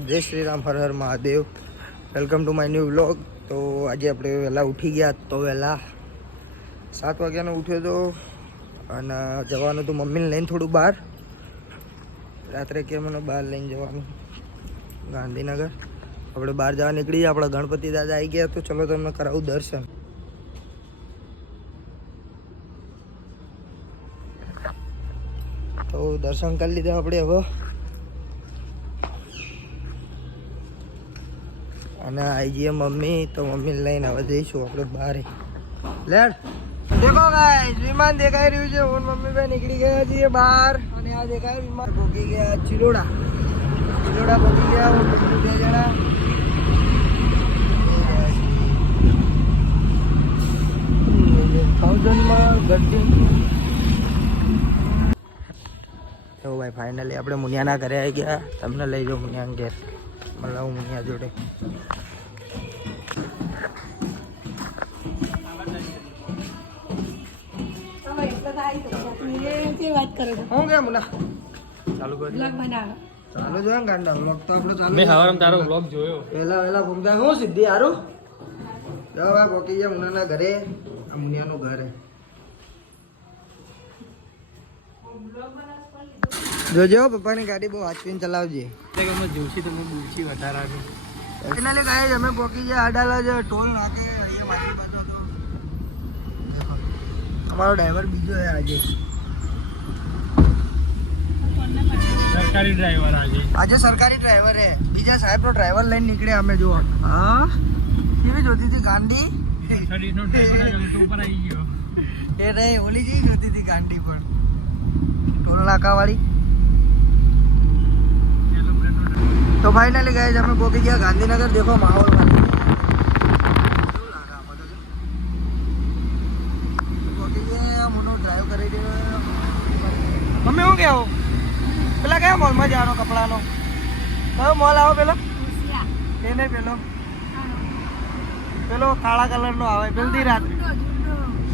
જય Shri Ram, Har Har Mahadev. Welcome to my new vlog. તો આજે આપણે વહેલા ઉઠી ગયા, તો વહેલા 7 વાગ્યાનો ઉઠ્યો તો અને જવાનું હતું મમ્મીને લઈને થોડું બહાર. રાત્રે કે મને બહાર લઈને જવાનું ગાંધીનગર. આપણે બહાર જવા નીકળી ગયા. આપણા ગણપતિ દાદા આવી ગયા, તો ચલો તમને કરાવું દર્શન. તો દર્શન કરી લીધા આપણે હવે, અને આવી જઈએ મમ્મી. તો મમ્મીને લઈને હવે જઈશું આપણે બહાર. લેડ દેખો ગાઈસ, વિમાન દેખાઈ રહ્યું છે. હું મમ્મી ભાઈ નીકળી ગયા છીએ બહાર, અને આ દેખાય વિમાન. પહોંચી ગયા ચિલોડા પહોંચી ગયા. હું મમ્મી 2 જણા થાઉઝન્ડમાં ગड्डी. તો ભાઈ ફાઇનલી આપણે મુનિયાના ઘરે આવી ગયા. તમને લઈ જાઉં મુનિયાના ઘેર, મળાવું મુનિયા જોડે. હું કેમ મુના ચાલુ કરી ચાલુ જો ગાંડા વ્લોગ તો આપણો ચાલુ. મેં હવારમાં તારો વ્લોગ જોયો. પહેલા ઘૂમતા હું સીધી હારું દવા પોકી ગયા મુનાના ઘરે. આ મુનિયાનું ઘર હે. જોજો પપ્પાની ગાડી બહુ હાચવીને ચલાવજે. જોશી તમે દૂરથી વધારાનું ફાઇનલી ગાઈસ અમે પોકી ગયા અડાલા જે ટોલ નાકે. અહીંયા મારી બાજુ હતો અમારો ડ્રાઈવર બીજો હે આજે. સરકારી ડ્રાઈવર આજે સરકારી ડ્રાઈવર હે. બીજા સાહેબનો ડ્રાઈવર લઈને નીકળ્યા અમે. જુઓ હા કેવી જોતી હતી ગાંડી. ઉપર આવી ગયો એ નહીં ઓલી જેવી જોતી હતી ગાંડી, પણ ટોલ નાકા વાળી. તો ફાઇનલી ગાઈસ અમે પહોંચી ગયા ગાંધીનગર. દેખો માહોલ પહોંચી ગયા. મુનો ડ્રાઈવ કરી દે. મમ્મી શું કહેવું પેલા કયા મોલમાં જવાનો કપડાનો? કયો મોલ આવો પેલો? એને પેલો કાળા કલરનો આવે. જલ્દી રાત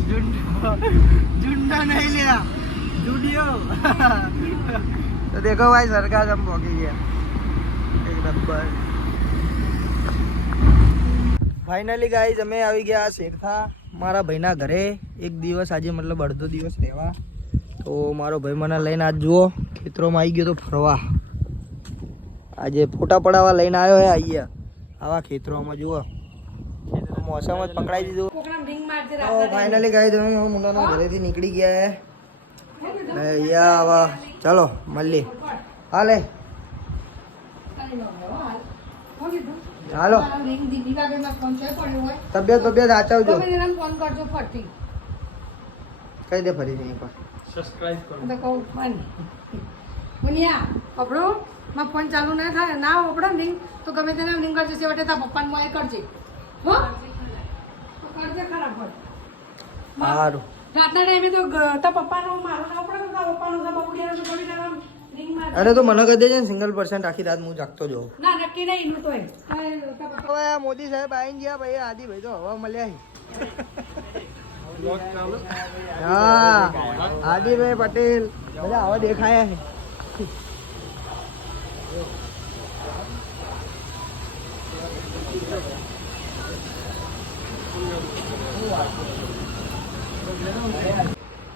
ઝુંડો નહીં લ્યા, જુડિયો. તો દેખો ભાઈ સરકાર हम પહોંચી ગયા એક નંબર. ફાઇનલી ગાઈસ અમે આવી ગયા શેરથા મારા ભાઈના ઘરે. એક દિવસ આજે મતલબ અડધો દિવસ રહેવા. તો મારો ભાઈ મને લઈને આજ જુઓ ખેતરોમાં આવી ગયો તો ફરવા. આજે ફોટા પડાવવા લઈને આવ્યો હે. અહીંયા આવા ખેતરોમાં જુઓ મોસમ જ પકડાઈ દીધું. તો ફાઇનલી ગાઈસ અમે મુન્નાના ઘરેથી નીકળી ગયા હે. અહીંયા આવા ચાલો મળીએ. હાલે હાલો તબિયત આચવજો. કઈ દે ફરી નહીં પર સબસ્ક્રાઇબ કરો. કપડો માં ફોન ચાલુ ના થાય ના ઓપડો નહીં તો ગમે તેને લિંક કરજે. સેવટે તા પપ્પાને મોય કરજે. હો કરજે ખરાબ પર સારું. રાતના ટાઈમે તો તા પપ્પાનો મારો ના ઓપડો તો તા પપ્પાનો તા બબુડિયાનો તો ગમે તેને લિંક માર. અરે તો મને કહી દેજે ને, સિંગલ % આખી રાત હું જાગતો જોઉં. ના નક્કી નહીં નું તોય હવે આ મોદી સાહેબ આવીને ગયા ભાઈ. આદિભાઈ તો હવા મળ્યા. વ્લોગ ચાલુ. હા આદિભાઈ પટેલ બધા હવે દેખાયા છે.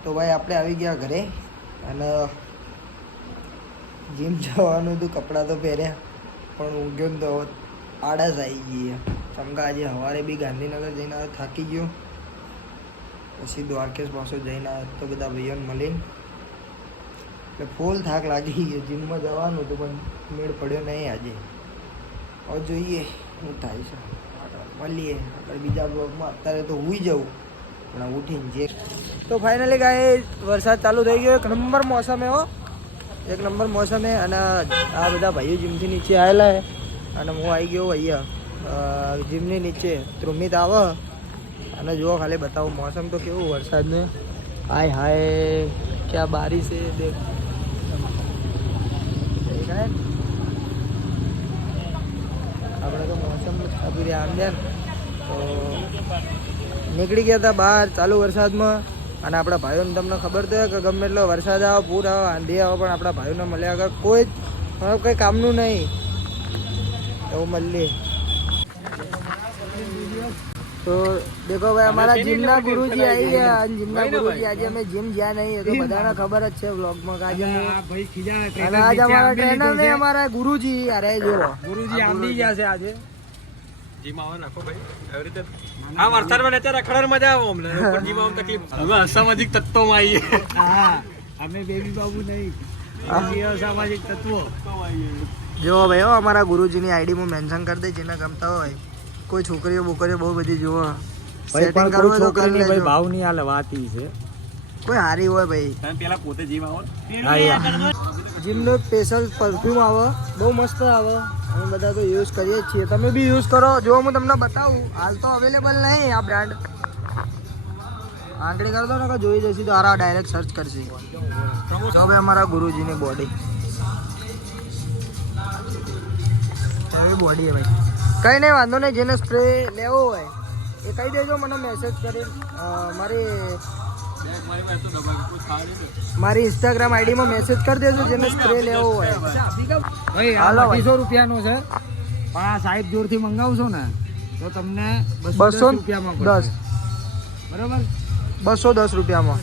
તો ભાઈ આપણે આવી ગયા ઘરે, અને જીમ જવાનું હતું. કપડાં તો પહેર્યા પણ ઊંઘ્યો ને તો આળસ આવી ગઈ. ચમકા આજે સવારે બી ગાંધીનગર જઈને થાકી ગયો. પછી દ્વારકેશ પાછો જઈને તો બધા ભાઈઓને મળીને એટલે ફૂલ થાક લાગી ગયો. જીમમાં જવાનું હતું પણ મેળ પડ્યો નહીં આજે. હવે જોઈએ શું થાય છે. મળીએ આગળ બીજા બ્લોગમાં. અત્યારે તો હુઈ જવું પણ ઉઠીને જે. તો ફાઇનલી ગાઈસ વરસાદ ચાલુ થઈ ગયો. એક નંબર મોસમ હે હો, એક નંબર મોસમ હે. અને આ બધા ભાઈઓ જીમથી નીચે આવેલા હે, અને હું આવી ગયો અહીંયા જીમની નીચે. ત્રુમિત આવે અને જુઓ ખાલી બતાવો મોસમ તો કેવું વરસાદને. હાય હાય ક્યાં બારિશ છે દેખ. આપણે તો મોસમ અભી રહ્યા અંદર. તો નીકળી ગયા હતા બહાર ચાલુ વરસાદમાં. અને આપણા ભાઈઓને તમને ખબર તો કે ગમે એટલો વરસાદ આવે, પૂર આવે, આંધી આવે, પણ આપણા ભાઈઓને મળ્યા વગર કોઈ કંઈ કામનું નહીં. तो मल्ली तो देखो भाई हमारा जिम ना गुरुजी आई ગયા जिम ना गुरुजी આજે અમે जिम જ્યાં નહીં એ તો બધાને ખબર જ છે વ્લોગ માં આજે ભાઈ ખીજા અને આજ અમારા ટ્રેનર ને અમારા ગુરુજી અરે જો ગુરુજી આંબી ગયા છે આજે જીમ આવો નાખો ભાઈ એવી રીતે આ વરસાદમાં અત્યારે રખડવાની મજા આવે અમને ઉપર જીમ આવું તકલીફ અમે અસામાજિક તત્વોમાં આવીએ હા અમે બેબી બાબુ નહીં અસામાજિક તત્વો જો ભાઈ અમારા ગુરુજીની આઈડી માં મેન્શન કરી દે જેને ગમતા હોય કોઈ છોકરીઓ બોકરીઓ બહુ બધી જોવો સેટિંગ કરવો તો કરી લેજો ભાઈ ભાવ નહીં આલે વાત ઈ છે કોઈ હારી હોય ભાઈ તમે પેલા પોતે જીમ આવો જીમનો સ્પેશિયલ પરફ્યુમ આવે બહુ મસ્ત આવે અમે બધા તો યુઝ કરીએ જ છીએ તમે બી યુઝ કરો જો હું તમને બતાવું હાલ તો અવેલેબલ નહીં આ બ્રાન્ડ આંકડી કરી દો ને કે જોઈ જશે તો આરા ડાયરેક્ટ સર્ચ કરશે જો ભાઈ અમારા ગુરુજીની બોડી કેવી બોડી હે ભાઈ કઈ નહીં વાંધો નહીં જેને સ્પ્રે લેવો હોય એ કહી દેજો મને મેસેજ કરી મારી ઇન્સ્ટાગ્રામ આઈડીમાં મેસેજ કરી દેજો જેને સ્પ્રે લેવો હોય ભાઈ હાલો આ ભાઈ. 200 રૂપિયાનો છે પણ આ સાહેબ જોરથી મંગાવશો ને તો તમને 210 રૂપિયામાં પડશે. બરાબર 210 રૂપિયામાં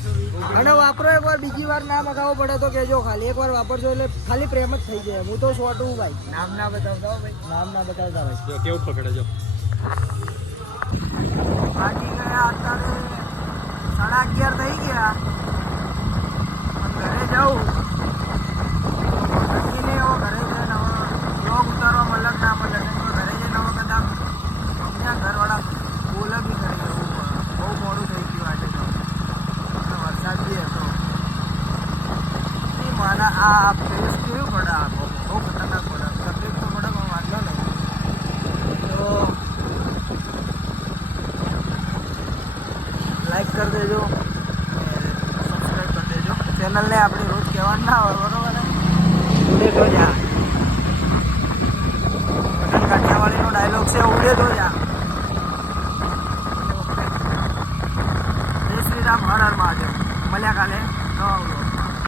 અને વાપરો એકવાર બીજી વાર ના મગાવવો પડે તો કહેજો ખાલી એકવાર વાપરજો એટલે ખાલી પ્રેમ જ થઈ જાય હું તો શોર્ટું ભાઈ નામ ના બતાવતા હો ભાઈ નામ ના બતાવતા ભાઈ જો કેવું પકડે જો બાકી ગયા અત્યારે 11:30 થઈ ગયા પણ ઘરે જાઉં નક્કી નહીં એવો ઘરે જઈને હવે બ્લોગ ઉતારવા મલક ના મળે ઘરે જઈને હવે કદાચ અમને ઘરવાળા બોલે બી કરી જવું બહુ મોડું થઈ ગયું આજે તો અને વરસાદ બી હતો નહીં મારા આ ફેસ કેવું પડે આ બહુ ખતરનાક પડે તકલીફ તો પડે પણ વાંધો નહીં તો લાઈક કરી દેજો સબસ્ક્રાઈબ કરી દેજો ચેનલને આપણી રોજ કહેવાનું ના હોય બરોબર ને? તો જા